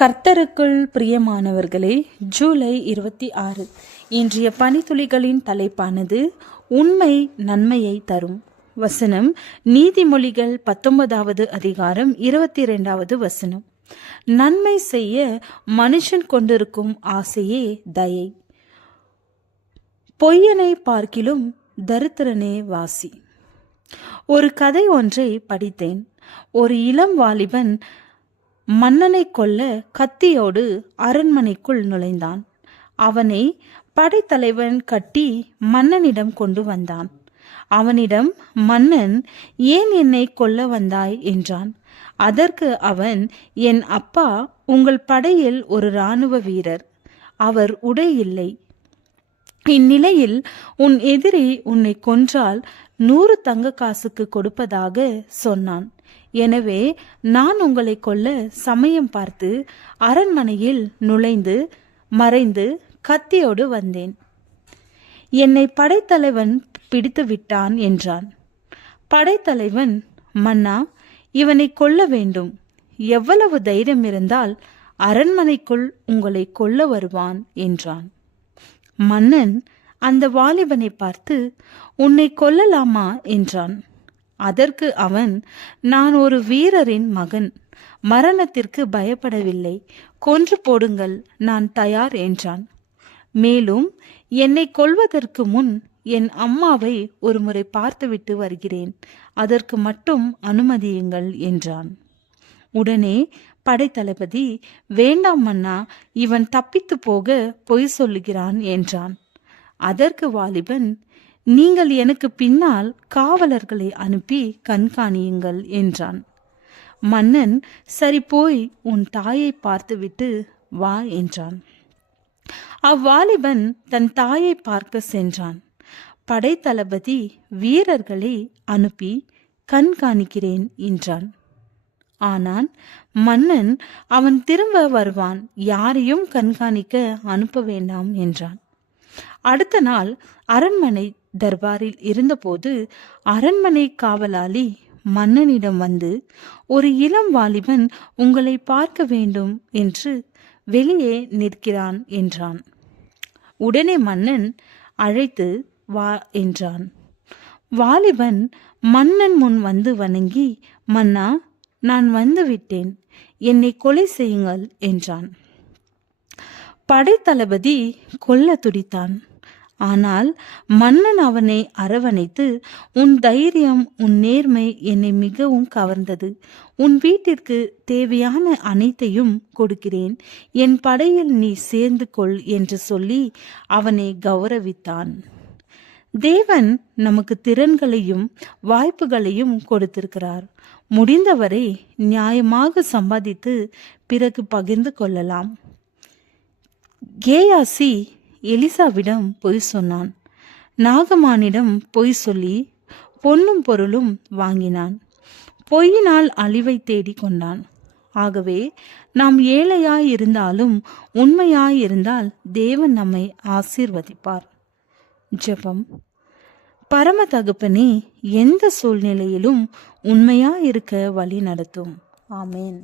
கர்த்தருக்குள் பிரியமானவர்களே, ஜூலை 26 இன்றைய பனித்துளிகளின் தலைப்பானது உண்மை நன்மையை தரும். வசனம் நீதிமொழிகள் 19வது அதிகாரம் 22வது வசனம். நன்மை செய்ய மனுஷன் கொண்டிருக்கும் ஆசையே தயை, பொய்யனை பார்க்கிலும் தரித்திரனே வாசி. ஒரு கதை ஒன்றை படித்தேன். ஒரு இளம் வாலிபன் மன்னனை கொல்ல கத்தியோடு அரண்மனைக்குள் நுழைந்தான். அவனை படைத்தலைவன் கட்டி மன்னனிடம் கொண்டு வந்தான். அவனிடம் மன்னன், ஏன் என்னை கொல்ல வந்தாய் என்றான். அதற்கு அவன், என் அப்பா உங்கள் படையில் ஒரு இராணுவ வீரர், அவர் உடை இல்லை. இந்நிலையில் உன் எதிரி உன்னை கொன்றால் 100 தங்க காசுக்கு கொடுப்பதாக சொன்னான். எனவே நான் உங்களை கொல்ல சமயம் பார்த்து அரண்மனையில் நுழைந்து மறைந்து கத்தியோடு வந்தேன். என்னை படைத்தலைவன் பிடித்து விட்டான் என்றான். படைத்தலைவன், மன்னா, இவனை கொல்ல வேண்டும். எவ்வளவு தைரியம் இருந்தால் அரண்மனைக்குள் உங்களை கொல்ல வருவான் என்றான். மன்னன் அந்த வாலிபனை பார்த்து, உன்னை கொல்லலாமா என்றான். அதற்கு அவன், நான் ஒரு வீரரின் மகன், மரணத்திற்கு பயப்படவில்லை, கொன்று போடுங்கள், நான் தயார் என்றான். மேலும் என்னை கொல்வதற்கு முன் என் அம்மாவை ஒரு முறை பார்த்துவிட்டு வருகிறேன், அதற்கு மட்டும் அனுமதியுங்கள் என்றான். உடனே படைத்தளபதி, வேண்டாம் மன்னா, இவன் தப்பித்து போக பொய் சொல்லுகிறான் என்றான். அதற்கு வாலிபன், நீங்கள் எனக்கு பின்னால் காவலர்களை அனுப்பி கண்காணியுங்கள் என்றான். மன்னன், சரி, போய் உன் தாயை பார்த்துவிட்டு வா என்றான். அவ்வாலிபன் தன் தாயை பார்க்க சென்றான். படைத்தளபதி வீரர்களை அனுப்பி கண்காணிக்கிறேன் என்றான். ஆனால் மன்னன், அவன் திரும்ப வருவான், யாரையும் கண்காணிக்க அனுப்ப வேண்டாம் என்றான். அடுத்த நாள் அரண்மனை தர்பாரில் இருந்தபோது அரண்மனை காவலாளி மன்னனிடம் வந்து, ஒரு இளம் வாலிபன் உங்களை பார்க்க வேண்டும் என்று வெளியே நிற்கிறான் என்றான். உடனே மன்னன் அழைத்து வா என்றான். வாலிபன் மன்னன் முன் வந்து வணங்கி, மன்னா, நான் வந்து விட்டேன், என்னை கொலை செய்யுங்கள் என்றான். படைத்தளபதி கொல்ல துடித்தான். ஆனால் மன்னன் அவனை அரவணைத்து, உன் தைரியம், உன் நேர்மை என்னை மிகவும் கவர்ந்தது. உன் வீட்டிற்கு தேவையான அனைத்தையும் கொடுக்கிறேன், என் படையில் நீ சேர்ந்து கொள் என்று சொல்லி அவனை கௌரவித்தான். தேவன் நமக்கு திறன்களையும் வாய்ப்புகளையும் கொடுத்திருக்கிறார். முடிந்தவரை நியாயமாக சம்பாதித்து பிறகு பகிர்ந்து கொள்ளலாம். கேயாசி எலிசாவிடம் பொய் சொன்னான். நாகமானிடம் பொய் சொல்லி பொன்னும் பொருளும் வாங்கினான். பொய்யினால் அழிவை தேடிக் கொண்டான். ஆகவே நாம் ஏழையாயிருந்தாலும் உண்மையாயிருந்தால் தேவன் நம்மை ஆசீர்வதிப்பார். ஜெபம். பரம தகப்பனே, எந்த சூழ்நிலையிலும் உண்மையாயிருக்க வழி நடத்தும். ஆமேன்.